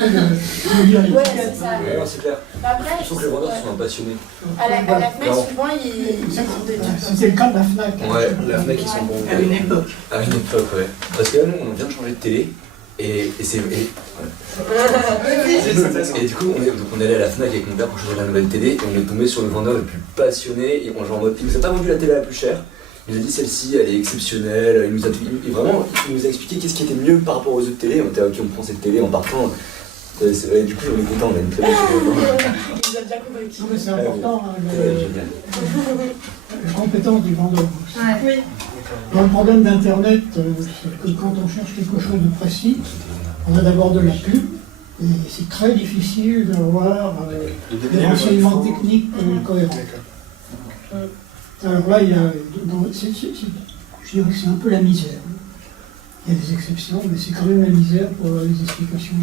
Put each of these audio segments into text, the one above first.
Ouais, c'est ça. Ouais, c'est clair. Après, il faut que les vendeurs soient passionnés. à la FNAC, souvent, ils font des trucs. C'était le cas de la FNAC. Ouais, la FNAC, ils sont bons. À une époque. À une époque, ouais. Parce que là, nous, on vient de changer de télé. Et c'est. Et du coup, on est allé à la FNAC avec mon père pour changer la nouvelle télé. Et on est tombé sur le vendeur le plus passionné. Et on genre en mode, il nous a pas vendu la télé la plus chère. Il nous a dit celle-ci, elle est exceptionnelle. Il nous a expliqué qu'est-ce qui était mieux par rapport aux autres télés. On était ok, on prend cette télé en partant. Du coup, on est content, on a une très belle télé. Il nous a bien convaincu. Non, mais c'est important, hein, Génial. la compétence du vendeur. Oui. Dans le problème d'Internet, c'est que quand on cherche quelque chose de précis, on a d'abord de la pub, et c'est très difficile d'avoir des renseignements techniques cohérents. Alors là, je dirais que c'est un peu la misère. Il y a des exceptions, mais c'est quand même la misère pour les explications.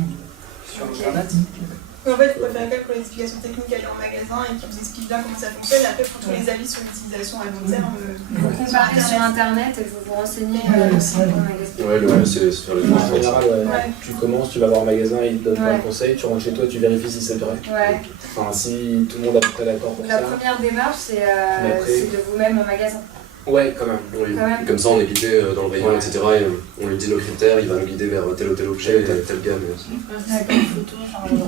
Sur Internet. En fait, vous préférez pour les explications techniques aller en magasin et qui vous explique bien comment ça fonctionne. Et après, pour tous les avis sur l'utilisation à long terme. Vous comparez sur Internet et vous vous renseignez aussi dans le magasin. Ouais, le mieux c'est sur les En gens. général, Ouais. tu commences, tu vas voir un magasin, il te donne plein de Ouais. conseils, tu rentres chez toi, tu vérifies si c'est vrai. Ouais. Enfin, si tout le monde est à peu près d'accord pour La ça. première démarche, c'est après- c'est de vous-même au magasin. Ouais, quand même. Oui. Quand même. Comme ça on est guidé dans le rayon, Ouais. etc. Et on lui dit nos critères, il va nous guider vers tel ou tel objet, telle gamme.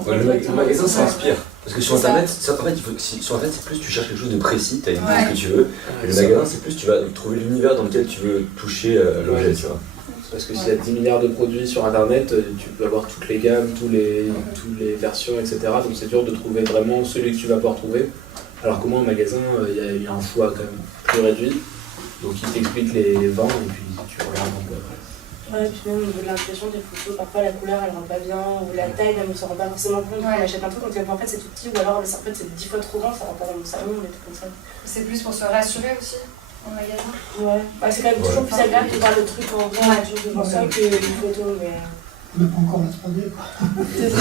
Ouais, le magasin s'inspire. Parce que sur Internet, sur Internet, c'est plus tu cherches quelque chose de précis, tu as une idée de ce que tu veux. Et le magasin, c'est plus tu vas trouver l'univers dans lequel tu veux toucher l'objet, tu vois. Parce que s'il y a 10 milliards de produits sur Internet, tu peux avoir toutes les gammes, toutes les versions, etc. Donc c'est dur de trouver vraiment celui que tu vas pouvoir trouver. Alors que moi, au magasin, il y a un choix quand même plus réduit. Donc il t'explique les ventes et puis tu regardes un peu après. Ouais, puis même au niveau de l'impression des photos, parfois la couleur elle rentre pas bien, ou la taille, même on s'en rend pas forcément compte. On achète un truc, on dit en fait c'est tout petit, ou alors en fait c'est 10 fois trop grand, ça rentre pas dans mon salon, des trucs comme ça. C'est plus pour se rassurer aussi en magasin. Ouais, c'est quand même toujours plus agréable de voir le truc en vrai, juste devant ça, qu'une photo, mais. On n'a pas encore la 3D, quoi. C'est ça.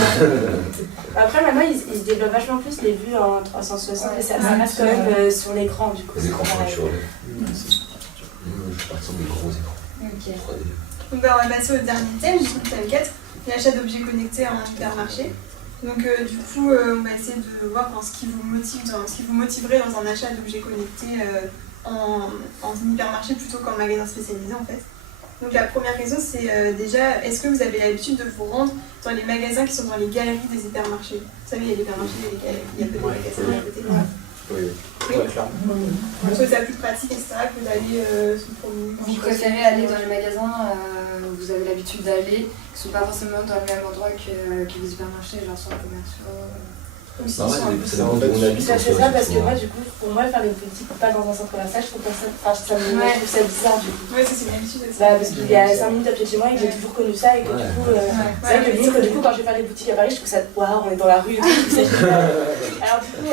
Après, maintenant, ils se développent vachement plus les vues en 360 et ça reste quand même sur l'écran, du coup. Les écrans sont pareil. naturels. Je suis parti sur des gros écrans. Ok. 3D. Donc on va passer au dernier thème, du coup, thème 4, l'achat d'objets connectés en hypermarché. Donc du coup, on va essayer de voir ce qui vous motiverait dans un achat d'objets connectés en hypermarché plutôt qu'en magasin spécialisé en fait. Donc la première raison, c'est déjà, est-ce que vous avez l'habitude de vous rendre dans les magasins qui sont dans les galeries des hypermarchés? Vous savez, il y a les hypermarchés, il y a peu de magasins à côté. Oui. Ouais, clairement. Vous trouvez ça plus pratique, etc., que d'aller se promener? Vous préférez aller dans les magasins où vous avez l'habitude d'aller, qui ne sont pas forcément dans le même endroit que les hypermarchés, genre centres commerciaux. Aussi, Bah ouais, ça dépend en de fait, mon avis. c'est ça parce que moi, du coup, pour moi, faire des boutiques pas dans un centre commercial, je trouve ça, je trouve ça bizarre du coup. Oui, ça c'est l'habitude aussi. Bah, parce qu'il y a 5 minutes à pied de chez moi et que j'ai toujours connu ça et que du coup, c'est vrai que du coup, quand je vais faire des boutiques à Paris, je trouve ça waouh, on est dans la rue et tout, je trouve ça génial. Alors du coup,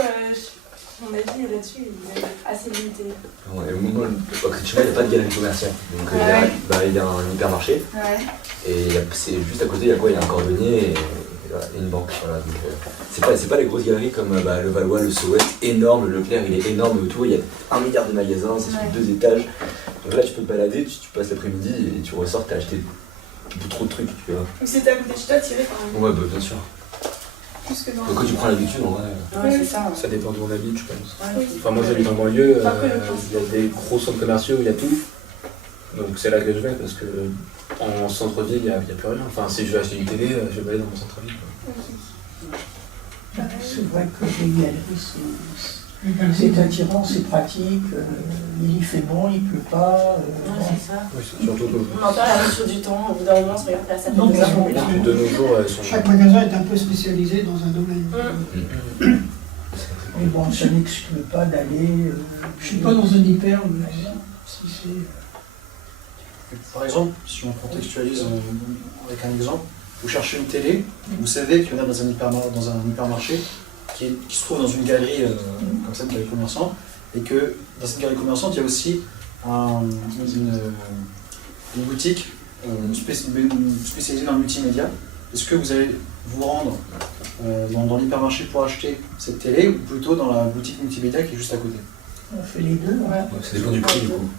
mon avis là-dessus, il est assez limité. Ouais, moi, chez moi, il n'y a pas de galerie commerciale. Donc il y a un hypermarché. Ouais. Et c'est juste à côté, il y a quoi? Il y a un cordonnier et une banque. Voilà. Donc, c'est pas les grosses galeries comme le Valois, le Soweto, énorme, le Leclerc il est énorme autour, il y a 1 milliard de magasins, c'est sur 2 étages. Donc là tu peux te balader, tu passes l'après-midi et tu ressors, t'as acheté beaucoup trop de trucs, tu vois. Donc c'est à côté de chez toi, tiré quand même. Ouais, bah bien sûr. Plus que dans. Donc, quand tu prends l'habitude, en vrai. Ouais, c'est ça. Ça dépend de mon habitude, je pense. Ouais. Enfin, moi j'habite en banlieue, Après, le il y a des gros centres commerciaux où il y a tout. Donc c'est là que je vais parce que en centre-ville, il n'y a plus rien. Enfin, si je veux acheter une télé, je vais aller dans mon centre-ville. C'est vrai que les galeries, c'est attirant, c'est pratique, il fait bon, il pleut pas. Ouais, c'est ça. Oui, surtout que On en parle à mesure du temps, au bout d'un moment, on se regarde à ça. Donc, de nos jours, elles sont. chaque magasin est un peu spécialisé dans un domaine. Mais bon, ça n'exclut pas d'aller. Je suis pas dans un hyper, mais si c'est. Par exemple, si on contextualise avec un exemple, vous cherchez une télé, vous savez qu'il y en a dans un hypermarché qui se trouve dans une galerie comme ça, une galerie commerçante, et que dans cette galerie commerçante, il y a aussi une boutique spécialisée dans le multimédia. Est-ce que vous allez vous rendre dans l'hypermarché pour acheter cette télé ou plutôt dans la boutique multimédia qui est juste à côté? On fait les deux. Ouais. Ça dépend du prix, du coup.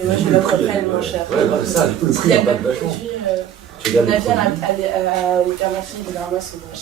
Et moi, je l'offre après, moins cher. Ouais, c'est ça, du coup, le prix Il y il a va pas de vachement. produits. Tu regardes On a les bien produits. à l'hypermarché, généralement, c'est moins cher.